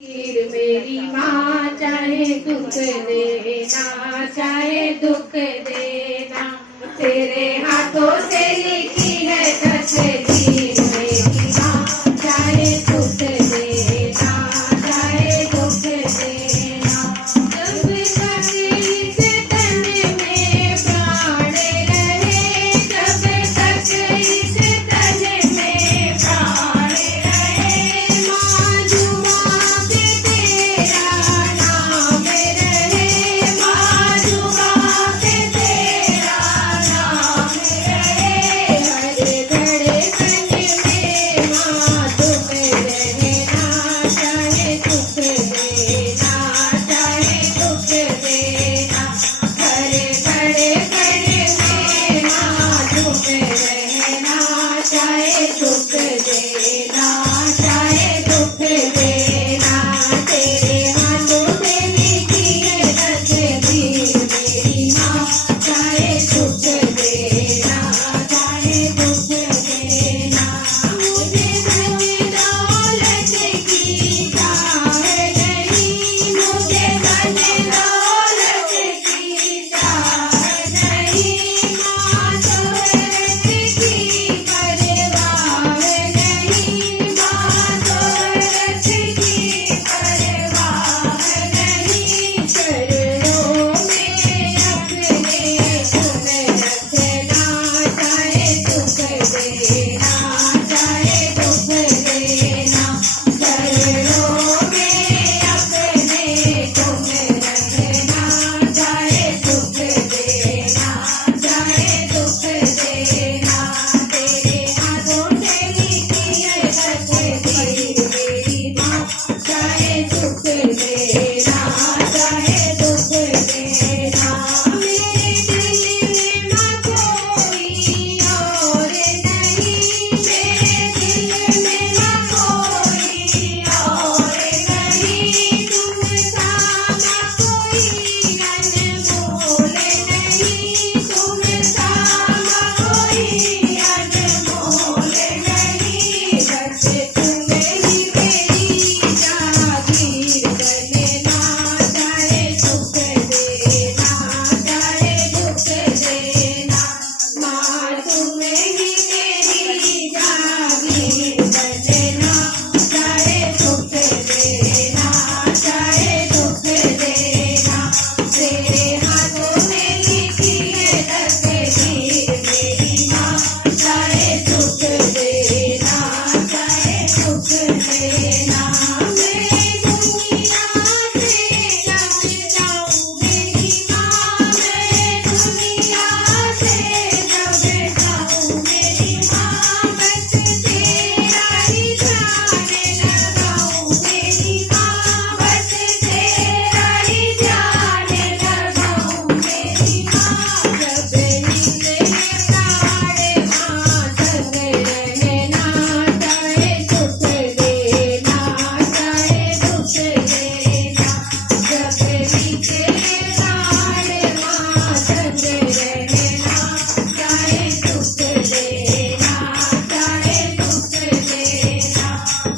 मेरी माँ चाहे दुख देना चाहे दुख देना तेरे हाथों से लिखी है तस्वीर मेरी माँ चाहे दुख देना चाहे दुख देना जब तक इस तन में प्राण रहे जब तक इस तन में प्राण रहे माँ जुबां पे तेरा नाम रहे माँ जुबां पे तेरा नाम रहे हर धड़कन में माँ तुम रहना चाहे दुख देना चाहे दुख देना हर धड़कन में माँ तुम रहना चाहे दुख देना चाहे दुख देना तेरे हाथों से लिखी है तस्वीर मेरी माँ चाहे दुख देना चाहे दुख देना मुझे धन दौलत की चाह नहीं मुझे धन दौलत की चाह नहीं माँ शोहरत की परवाह नहीं माँ शोहरत की परवाह नहीं चरणों में अपने तुम रखना चाहे दुख देना चाहे दुख देना चरणों में अपने तुम रखना चाहे दुख देना चाहे दुख देना तेरे हाथों से लिखी है तस्वीर मेरी माँ चाहे दुख देना चाहे दुख देना मेरे दिल में माँ कोई और नहीं मेरे दिल में माँ कोई और नहीं तुम सा माँ कोई अनमोल नहीं तुम सा माँ कोई अनमोल नहीं बस तुम ही मेरी जागीर बनना चाहे दुख देना चाहे दुख देना माँ तुम ही मेरी जागीर बनना चाहे दुख देना चाहे दुख देना तेरे हाथों में लिखी है तस्वीर मेरी माँ चाहे दुख देना चाहे दुख देना मैं दुनिया से लग जाऊं मेरी माँ मैं दुनिया से लग जाऊं मेरी माँ बस तेरा ही ध्यान लगाऊं मेरी माँ बस तेरा ही ध्यान लगाऊं मेरी माँ जब नींद में सारे माँ संग रहना चाहे दुख देना चाहे दुख देना जब नीचे सारे माँ संग रहना चाहे दुख देना चाहे दुख देना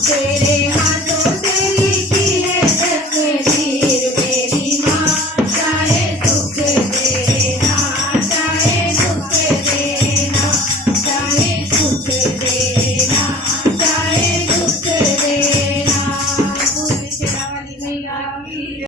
तेरे हाथों से लिखी है तस्वीर मेरी माँ चाहे दुख देना चाहे दुख देना चाहे दुख देना चाहे दुख देना। पूरी सेवा वाली मैया की